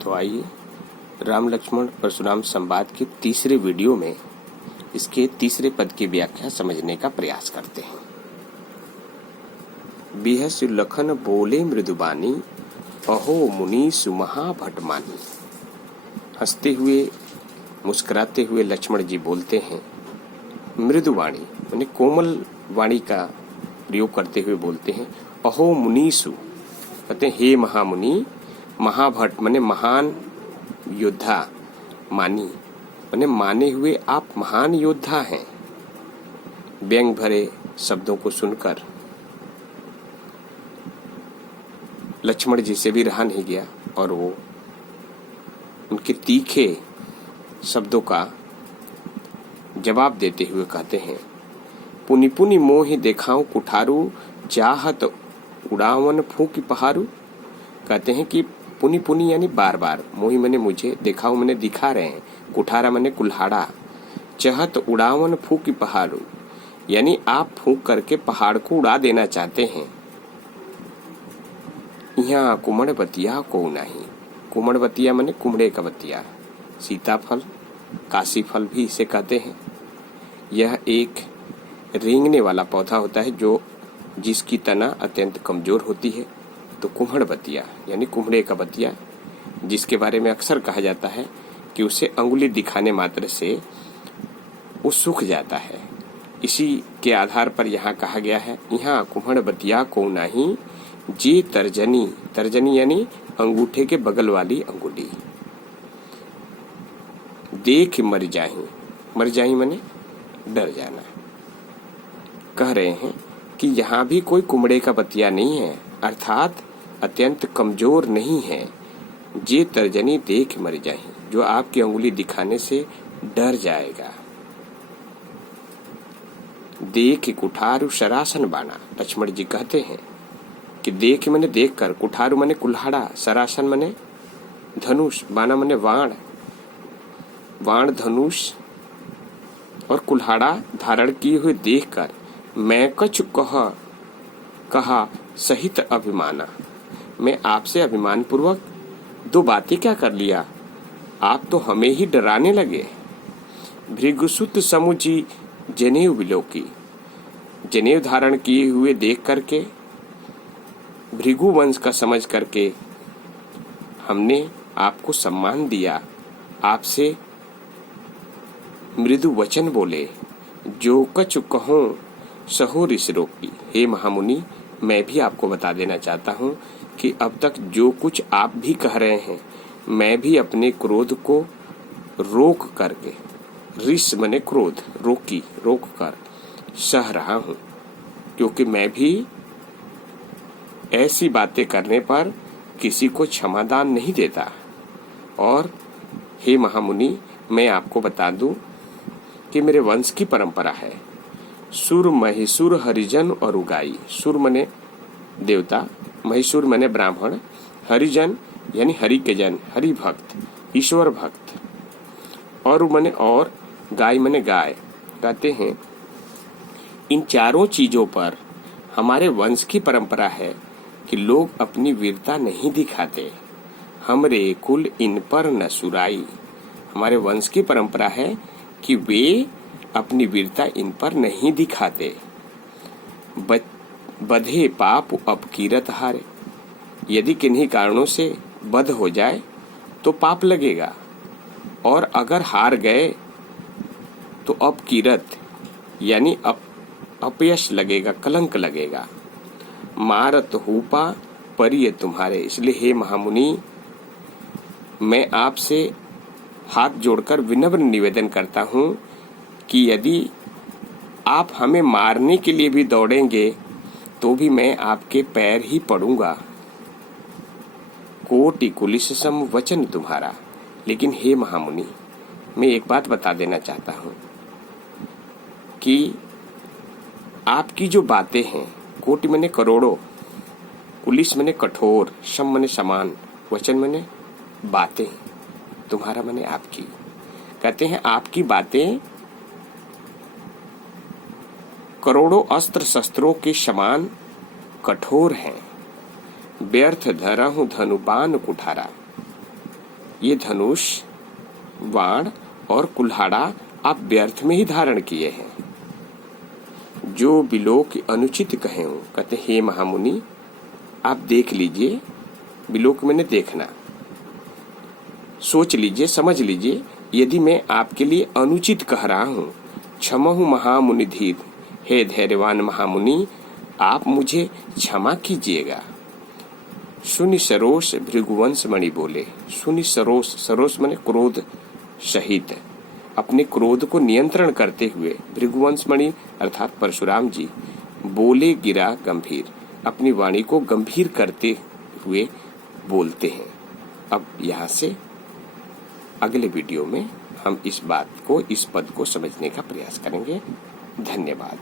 तो आइए राम लक्ष्मण परशुराम संवाद के तीसरे वीडियो में इसके तीसरे पद की व्याख्या समझने का प्रयास करते हैं। बिहसु लखन बोले मृदुबानी, अहो मुनि सुमहा भटमानी। हंसते हुए मुस्कुराते हुए लक्ष्मण जी बोलते हैं। मृदुवाणी यानी कोमल वाणी का प्रयोग करते हुए बोलते हैं। अहो मुनीसु कहते हैं हे महामुनि। महाभट माने महान योद्धा, मानी माने माने हुए आप महान योद्धा हैं। व्यंग भरे शब्दों को सुनकर लक्ष्मण जी से भी रहा नहीं गया और वो उनके तीखे शब्दों का जवाब देते हुए कहते हैं। पुनि पुनि मोहि देखाऊं कुठारू, चाहत उड़ावन फूंकी पहारू। कहते हैं कि पुनि पुनि यानी बार बार, मोहि मने मुझे, देखाऊं मने दिखा रहे हैं, कुठारा मने कुल्हाड़ा, चाहत उड़ावन फूंकी पहारू यानी आप फूंक करके पहाड़ को उड़ा देना चाहते हैं। यहाँ कुमड़ बतिया को नहीं। कुमड़ बतिया मने कुमड़े का बतिया, सीताफल, काशी फल भी इसे कहते हैं। यह एक रेंगने वाला पौधा होता है जो जिसकी तना अत्यंत कमजोर होती है। तो कुम्हड़ बतिया यानी कुम्हड़े का बतिया, जिसके बारे में अक्सर कहा जाता है कि उसे अंगुली दिखाने मात्र से वो सूख जाता है। इसी के आधार पर यहाँ कहा गया है, यहाँ कुम्हड़ बतिया को नहीं जी तर्जनी। तर्जनी यानी अंगूठे के बगल वाली अंगुली। देख मर जाही, मर जाही माने डर जाना। कह रहे हैं कि यहाँ भी कोई कुमड़े का बतिया नहीं है, अर्थात अत्यंत कमजोर नहीं है। जे तर्जनी देख मर जाही, जो आपकी अंगुली दिखाने से डर जाएगा। देख कुठारू सरासन बाना। लक्ष्मण जी कहते हैं कि देख मने देख कर, कुठारू मने कुल्हाड़ा, सरासन मने धनुष, बाना मने वाण, वाण धनुष और कुल्हाड़ा धारण किए हुए देखकर मैं कछु कहा सहित अभिमाना। मैं आपसे अभिमान पूर्वक दो बातें क्या कर लिया, आप तो हमें ही डराने लगे। भृगुसुत समुझी जनेऊ विलोकी। जनेऊ धारण किए हुए देख करके, भृगु वंश का समझ करके हमने आपको सम्मान दिया, आपसे मृदु वचन बोले। जो कछु कहूं सहो ऋषि रोकी। हे महामुनि, मैं भी आपको बता देना चाहता हूँ कि अब तक जो कुछ आप भी कह रहे हैं, मैं भी अपने क्रोध को रोक करके, ऋष मने क्रोध, रोक कर सह रहा हूँ, क्योंकि मैं भी ऐसी बातें करने पर किसी को क्षमादान नहीं देता। और हे महामुनि, मैं आपको बता दूं कि मेरे वंश की परंपरा है। सुर महिषुर हरिजन और उगाई। सुर मने देवता, महिषुर मने ब्राह्मण, हरिजन यानी हरि के जन, हरि भक्त, ईश्वर भक्त, और मने और, गाय मने गाय। कहते हैं इन चारों चीजों पर हमारे वंश की परंपरा है कि लोग अपनी वीरता नहीं दिखाते। हमरे कुल इन पर न सुराई। हमारे वंश की परंपरा है कि वे अपनी वीरता इन पर नहीं दिखाते। बधे पाप अपकीरत हारे। यदि किन्हीं कारणों से बध हो जाए तो पाप लगेगा, और अगर हार गए तो अपकीरत यानी अपयश लगेगा, कलंक लगेगा। मारत हूपा परिय तुम्हारे। इसलिए हे महामुनि, मैं आपसे हाथ जोड़कर विनम्र निवेदन करता हूँ कि यदि आप हमें मारने के लिए भी दौड़ेंगे तो भी मैं आपके पैर ही पड़ूंगा। कोटि कुलिस सम वचन तुम्हारा। लेकिन हे महामुनि, मैं एक बात बता देना चाहता हूँ कि आपकी जो बातें हैं, कोटि मने करोड़ों, कुलिस मने कठोर, सम मने समान, वचन मने बातें, तुम्हारा मने आपकी। कहते हैं आपकी बातें करोड़ों अस्त्र शस्त्रों के समान कठोर हैं। व्यर्थ धरा हूं धनुबान कुठारा। ये धनुष, बाण और कुल्हाड़ा आप व्यर्थ में ही धारण किए हैं। जो बिलोक अनुचित कहे हूं, कहते हे महामुनि आप देख लीजिए, बिलोक मैंने देखना, सोच लीजिए, समझ लीजिए, यदि मैं आपके लिए अनुचित कह रहा हूं, क्षमहु महामुनि धीर, हे धैर्यवान महामुनि आप मुझे क्षमा कीजिएगा। सुनि सरोष भृगुवंश मणि बोले। सुनि सरोष, सरोष माने क्रोध सहित, अपने क्रोध को नियंत्रण करते हुए भृगुवंश मणि अर्थात परशुराम जी बोले गिरा गंभीर, अपनी वाणी को गंभीर करते हुए बोलते हैं। अब यहाँ से अगले वीडियो में हम इस बात को, इस पद को समझने का प्रयास करेंगे। धन्यवाद।